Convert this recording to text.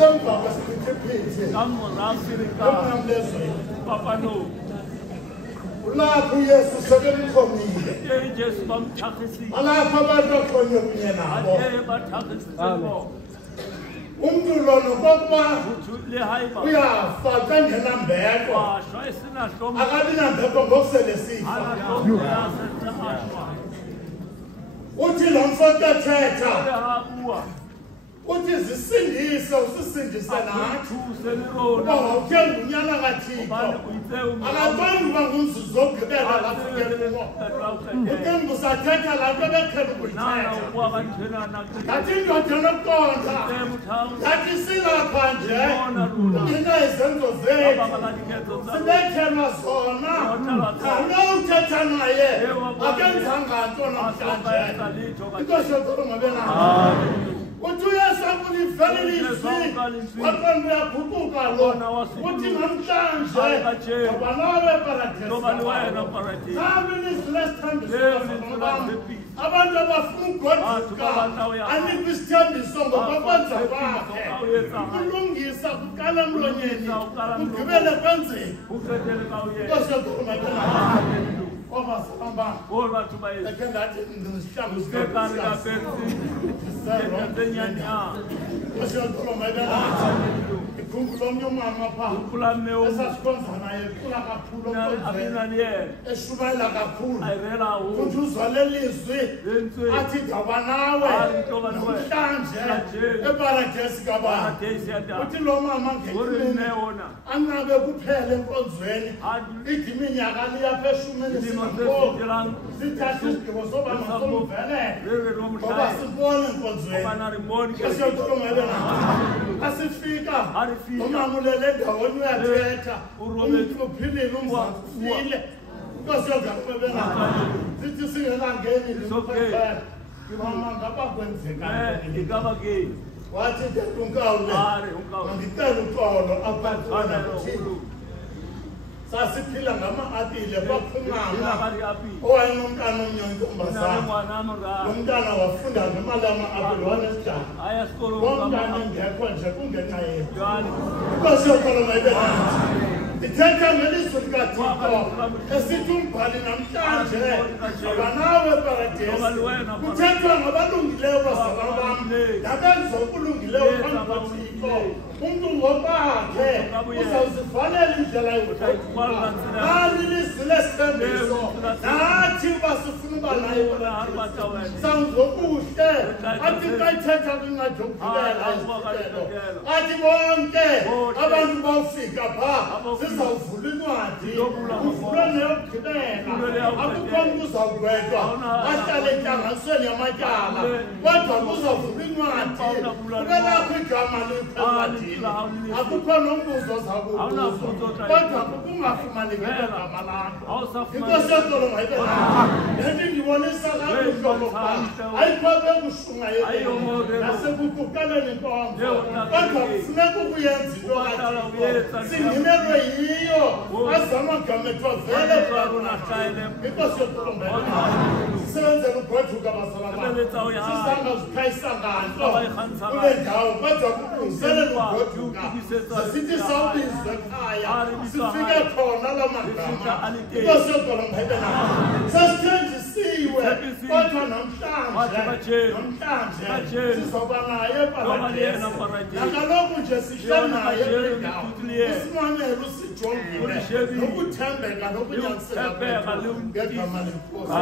Nasemva kwesiphithiphithi. Papa no. Ulapho Yesu sebemkhomile. Jesu bamthakisile. Alapho abantu akhonye kunye nabo. Bathakisile. Umntu lona kokuba uyafa xa ngenambeko. Akabi nambeko ngokusele sifa. Uthi lo mfo ethetha. Uthi zisindise usisindise nathi. Uba wawuthenga unyana kaThixo. Akaqondi uba ngumzuzu wokugqibela lapho ke kuwo. Utembu sathetha laa nto beqhela ukuyithetha. Ngathi indoda enokuqonda. Ngathi silapha nje. Kungena izenzo zethu. Sibethelwa zona. Unowuthetha naye. Akenzanga nto namhlanje. Inkosi yodolo ngabelana. Uthi uyasakuba ivele lizwi waqonda uyaphucuka lona uthi namhlanje ngoba nawe paradesi sabe ilizwi lesithembiso abantu abafuna ukugoduka anikwa isithembiso ngokwenza kwakhe ukulungisa kuqala emlonyeni kugqibele kwenzeni Nkosi yodolo over Samba. All what to buy. I can that in the shop. Asifika umamulele ndawonye uyathetha umuntu uphilile umzafile Nkosi yodala sithi singelangeni ngimphela ngimama ngapha kwenzeka ngaba ke wathi unkawule ngicela uxolo abathana sasiphila ngama-apile baphumama owayenomntana omnyantombazana lo mntana wafunda ngemali yama-apile wanesidala bomntana engekho nje kungenxa yethu Nkosi yodolo mayibelana ithetha ngelizwi likaThixo esithi umbhali namhlanje ngoba nawe paradesi kuthethwa ngabalungileyo bazalwane bam nabenza okulungileyo phambi kwaThixo umntu ngokwakhe uzawuzivalela indlela yokuthuthuka nali ilizwi lesithembiso nathi uba sifuna uba nayo sawuzokuhle athi xa ithetha kwincwadi yokugqibela izicelo athi bonke abantu bawufika phaa zizawuvula incwadi uvulwe neyokugqibela akukho mntu uzawugwetywa ahlale entlanganisweni yamatyala kodwa kuzawuvula incwadi kube lakho igama liphelathi akukho nombuzo ozakubuzwa kodwa kungafumaneki igama lakho Inkosi yodolo mayibelana lento indibonisa kakuhlobo ayikho bekushunga yedini nasekuqukaleni inkonzo kodwa kufuneka ukuyenza into kaThixo singenelwe yiyo aze amagama ethu avele Inkosi yodolo mayibelana sisebenzela ugoduka bazalwane sisangazikhayisa nganto kule ndawo kodwa kulungiselela ugoduka sisithi sawubizwe ekhaya sifike khona la magama Inkosi yodolo mayibelana sesithenjisiwe kodwa namhlanje sizoba naye eparadesi nakaloku nje sihle naye kule ndawo usimamele usijongile nokuthembeka nokunyaniseka kwethu ngegama lenkosi